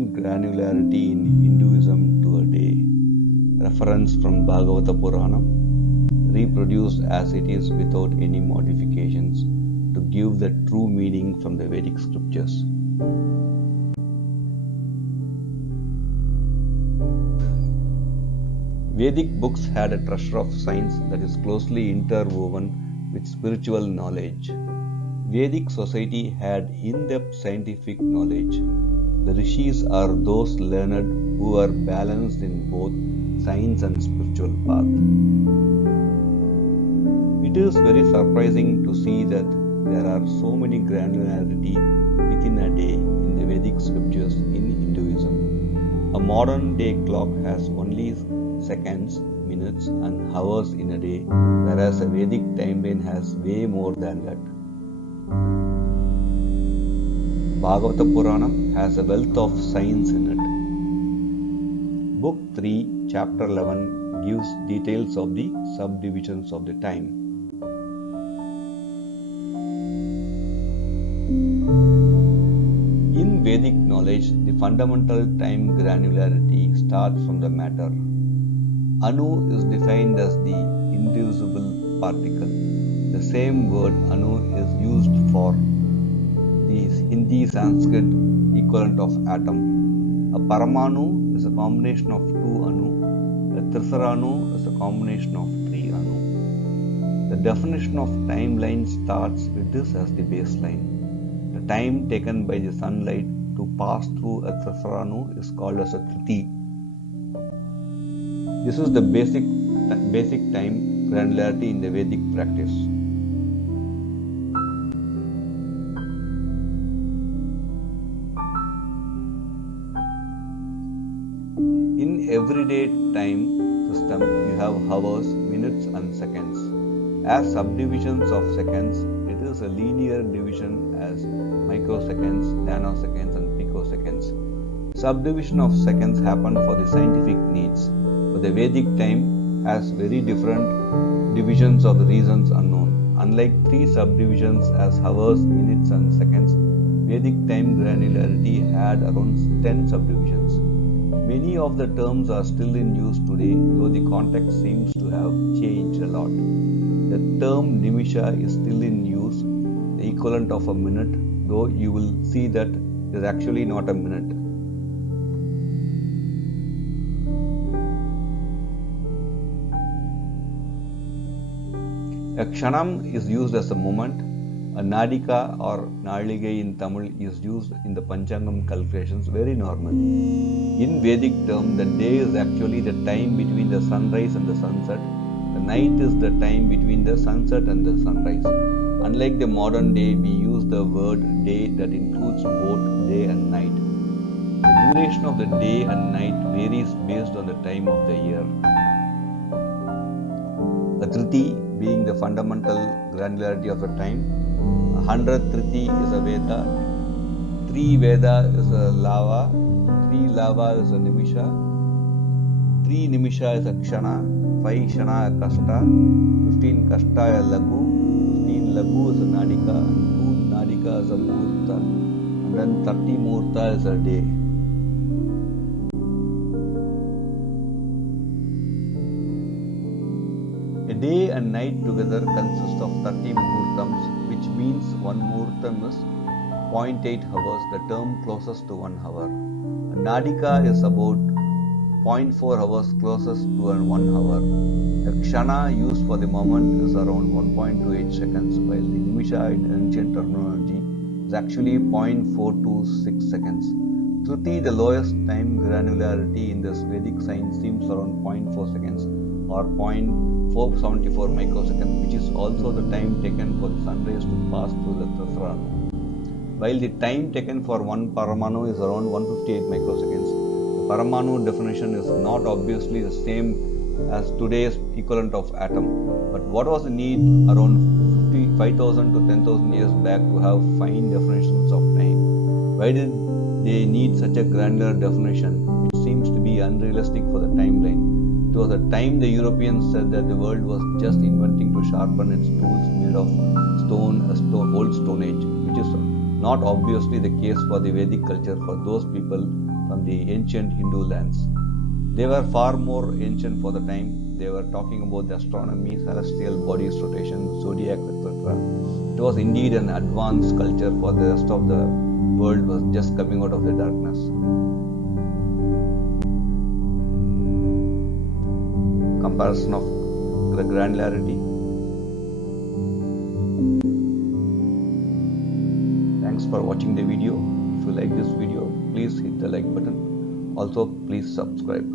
time granularity in Hinduism to a day. Reference from Bhagavata Puranam, reproduced as it is without any modifications to give the true meaning from the Vedic scriptures. Vedic books had a treasure of science that is closely interwoven with spiritual knowledge. Vedic society had in-depth scientific knowledge. The rishis are those learned who are balanced in both science and spiritual path. It is very surprising to see that there are so many granularity within a day in the Vedic scriptures in Hinduism. A modern day clock has only seconds, minutes and hours in a day, whereas a Vedic timeline has way more than that. Bhagavata Puranam has a wealth of science in it. Book 3, Chapter 11 gives details of the subdivisions of the time. In Vedic knowledge, the fundamental time granularity starts from the matter. Anu is defined as the indivisible particle. The same word Anu is used for the Hindi Sanskrit equivalent of atom. A Paramanu is a combination of 2 Anu. A Trisaranu is a combination of 3 Anu. The definition of timeline starts with this as the baseline. The time taken by the sunlight to pass through a Trisaranu is called as a Triti. This is the basic time granularity in the Vedic practice. In everyday time system, you have hours, minutes and seconds. As subdivisions of seconds, it is a linear division as microseconds, nanoseconds and picoseconds. Subdivision of seconds happen for the scientific needs, but the Vedic time has very different divisions of the reasons unknown. Unlike 3 subdivisions as hours, minutes and seconds, Vedic time granularity had around 10 subdivisions. Many of the terms are still in use today, though the context seems to have changed a lot. The term nimisha is still in use, the equivalent of a minute, though you will see that it is actually not a minute. A kshanam is used as a moment. A nadika or naligai in Tamil is used in the Panchangam calculations very normally. In Vedic term, the day is actually the time between the sunrise and the sunset. The night is the time between the sunset and the sunrise. Unlike the modern day, we use the word day that includes both day and night. The duration of the day and night varies based on the time of the year. A Triti being the fundamental granularity of the time. 100 Triti is a Veda, 3 Veda is a Lava, 3 Lava is a Nimisha, 3 Nimisha is a Kshana, 5 Kshana a Kashta, 15 Kashta a Lagu, 15 Lagu is a Nadika, and 2 Nadika is a Murta, and then 30 Murta is a day. A day and night together consist of 30 muhurtams, which means one muhurtam is 0.8 hours, the term closest to 1 hour. A nadika is about 0.4 hours closest to 1 hour. A kshana used for the moment is around 1.28 seconds, while the nimisha in ancient terminology is actually 0.426 seconds. Triti, the lowest time granularity in this Vedic science, seems around 0.4 seconds or 0.474 microseconds, which is also the time taken for the sunrays to pass through the Trisaranu. While the time taken for one Paramanu is around 158 microseconds, the Paramanu definition is not obviously the same as today's equivalent of atom. But what was the need around 5,000 to 10,000 years back to have fine definitions of time? Why did they need such a granular definition, which seems to be unrealistic for the timeline? It was a time the Europeans said that the world was just inventing to sharpen its tools made of old Stone Age, which is not obviously the case for the Vedic culture. For those people, from the ancient Hindu lands. They were far more ancient for the time. They were talking about the astronomy, celestial bodies, rotation, zodiac, etc. It was indeed an advanced culture for the rest of the world was just coming out of the darkness. Comparison of the granularity. Thanks for watching the video. If you like this video, please hit the like button. Also, please subscribe.